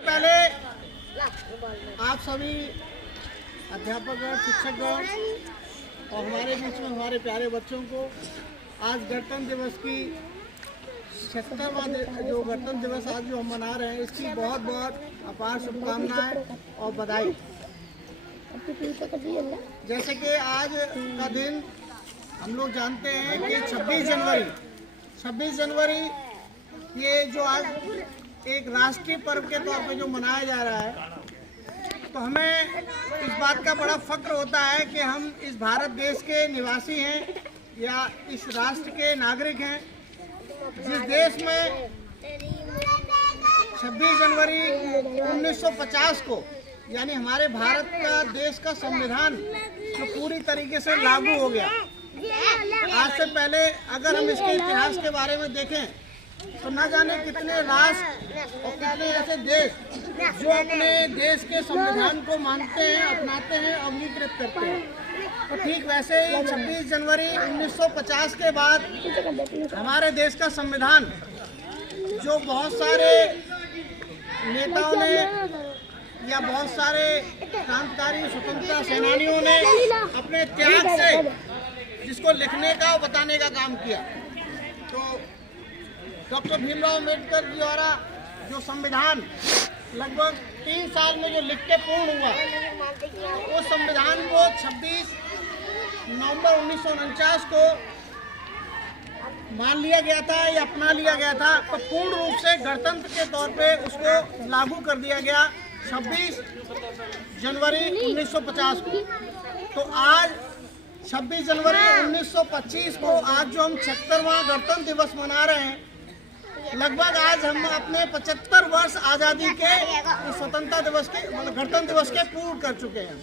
पहले आप सभी अध्यापकगण, शिक्षकगण और हमारे बीच में हमारे प्यारे बच्चों को आज गणतंत्र दिवस की 76वां जो गणतंत्र दिवस आज जो हम मना रहे हैं, इसकी बहुत बहुत अपार शुभकामनाएं और बधाई। जैसे कि आज का दिन हम लोग जानते हैं कि 26 जनवरी ये जो आज एक राष्ट्रीय पर्व के तौर पे जो मनाया जा रहा है, तो हमें इस बात का बड़ा फक्र होता है कि हम इस भारत देश के निवासी हैं या इस राष्ट्र के नागरिक हैं, जिस देश में 26 जनवरी 1950 को यानी हमारे भारत का देश का संविधान जो पूरी तरीके से लागू हो गया। आज से पहले अगर हम इसके इतिहास के बारे में देखें तो न जाने कितने राष्ट्र और कितने ऐसे देश जो अपने देश के संविधान को मानते हैं, अपनाते हैं, अंगीकृत करते हैं। तो ठीक वैसे ही 26 जनवरी 1950 के बाद हमारे देश का संविधान जो बहुत सारे नेताओं ने या बहुत सारे क्रांतिकारी स्वतंत्रता सेनानियों ने अपने त्याग से जिसको लिखने का और बताने का काम किया, तो डॉक्टर भीमराव अम्बेडकर द्वारा जो संविधान लगभग 3 साल में जो लिख के पूर्ण हुआ, वो संविधान को 26 नवंबर 1949 को मान लिया गया था या अपना लिया गया था, तो पूर्ण रूप से गणतंत्र के तौर पे उसको लागू कर दिया गया 26 जनवरी 1950 को। तो आज 26 जनवरी 1925 को आज जो हम 76वां गणतंत्र दिवस मना रहे हैं, लगभग आज हम अपने 75 वर्ष आज़ादी के स्वतंत्रता दिवस के मतलब गणतंत्र दिवस के पूर्ण कर चुके हैं।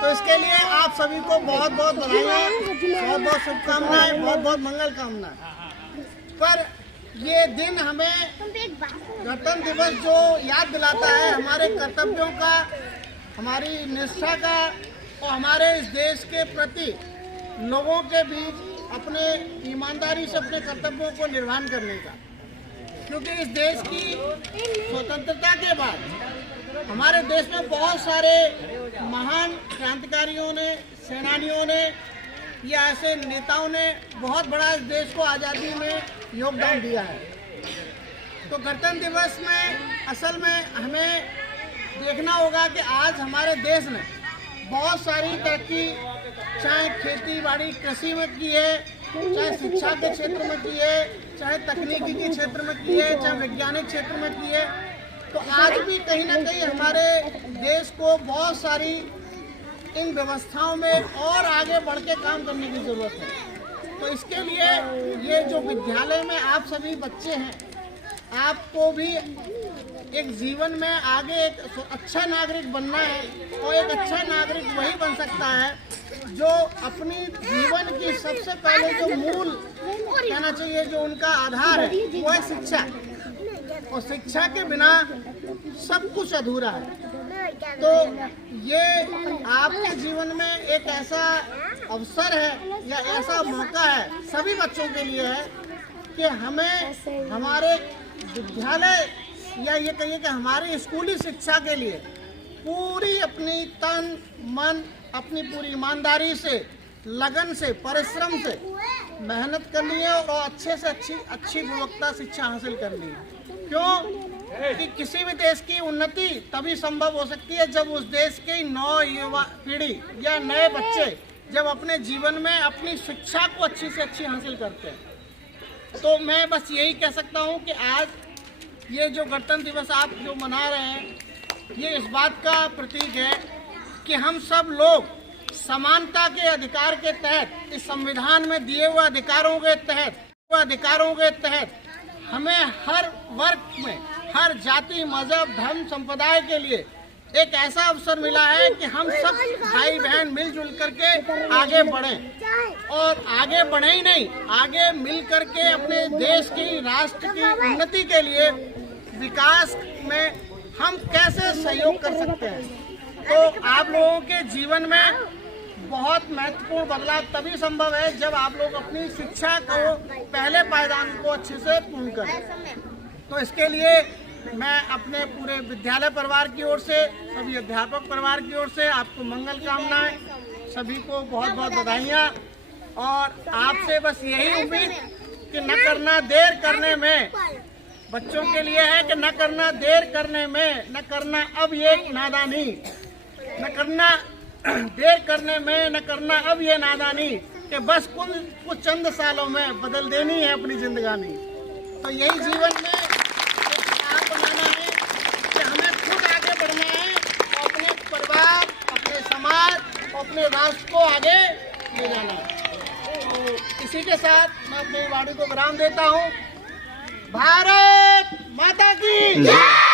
तो इसके लिए आप सभी को बहुत बहुत बधाइयाँ, बहुत बहुत शुभकामनाएं, बहुत बहुत मंगल कामनाएं। पर ये दिन हमें गणतंत्र दिवस जो याद दिलाता है हमारे कर्तव्यों का, हमारी निष्ठा का और हमारे इस देश के प्रति लोगों के बीच अपने ईमानदारी से अपने कर्तव्यों को निर्वहन करने का। क्योंकि इस देश की स्वतंत्रता के बाद हमारे देश में बहुत सारे महान क्रांतिकारियों ने, सेनानियों ने या ऐसे नेताओं ने बहुत बड़ा इस देश को आज़ादी में योगदान दिया है। तो गणतंत्र दिवस में असल में हमें देखना होगा कि आज हमारे देश ने बहुत सारी तरक्की, चाहे खेती बाड़ी कृषि में की है, चाहे शिक्षा के क्षेत्र में की है, चाहे तकनीकी के क्षेत्र में की है, चाहे वैज्ञानिक क्षेत्र में की है। तो आज भी कहीं ना कहीं हमारे देश को बहुत सारी इन व्यवस्थाओं में और आगे बढ़ के काम करने की ज़रूरत है। तो इसके लिए ये जो विद्यालय में आप सभी बच्चे हैं, आपको भी एक जीवन में आगे एक अच्छा नागरिक बनना है। और एक अच्छा नागरिक वही बन सकता है जो अपनी जीवन की सबसे पहले जो मूल कहना चाहिए, जो उनका आधार है, वो है शिक्षा। और शिक्षा के बिना सब कुछ अधूरा है। तो ये आपके जीवन में एक ऐसा अवसर है या ऐसा मौका है, सभी बच्चों के लिए है कि हमें हमारे विद्यालय या ये कहिए कि हमारी स्कूली शिक्षा के लिए पूरी अपनी तन मन, अपनी पूरी ईमानदारी से, लगन से, परिश्रम से मेहनत करनी है और अच्छे से अच्छी गुणवत्ता शिक्षा हासिल करनी है। क्यों कि किसी भी देश की उन्नति तभी संभव हो सकती है जब उस देश की नौ युवा पीढ़ी या नए बच्चे जब अपने जीवन में अपनी शिक्षा को अच्छी से अच्छी हासिल करते हैं। तो मैं बस यही कह सकता हूँ कि आज ये जो गणतंत्र दिवस आप जो मना रहे हैं, ये इस बात का प्रतीक है कि हम सब लोग समानता के अधिकार के तहत, इस संविधान में दिए हुए अधिकारों के तहत हमें हर वर्ग में, हर जाति, मजहब, धर्म, संप्रदाय के लिए एक ऐसा अवसर मिला है कि हम सब भाई बहन मिलजुल करके आगे बढ़ें। और आगे बढ़े ही नहीं, आगे मिल करके अपने देश की, राष्ट्र की उन्नति के लिए, विकास में हम कैसे सहयोग कर सकते हैं। तो आप लोगों के जीवन में बहुत महत्वपूर्ण बदलाव तभी संभव है जब आप लोग अपनी शिक्षा को, पहले पायदान को अच्छे से पूर्ण करें। तो इसके लिए मैं अपने पूरे विद्यालय परिवार की ओर से, सभी अध्यापक परिवार की ओर से आपको मंगल कामनाएं, सभी को बहुत बहुत बधाइयाँ। और आपसे बस यही उम्मीद कि न करना देर करने में, बच्चों के लिए है कि न करना देर करने में, न करना अब ये नादानी, न करना देर करने में, न करना अब ये नादानी कि बस कुछ चंद सालों में बदल देनी है अपनी जिंदगानी। तो यही जीवन में आप बनाना है कि हमें खुद आगे बढ़ना है और अपने परिवार, अपने समाज, अपने राष्ट्र को आगे ले जाना है। तो इसी के साथ मैं अपनी वाणी को विराम देता हूँ। भारत माता की जय।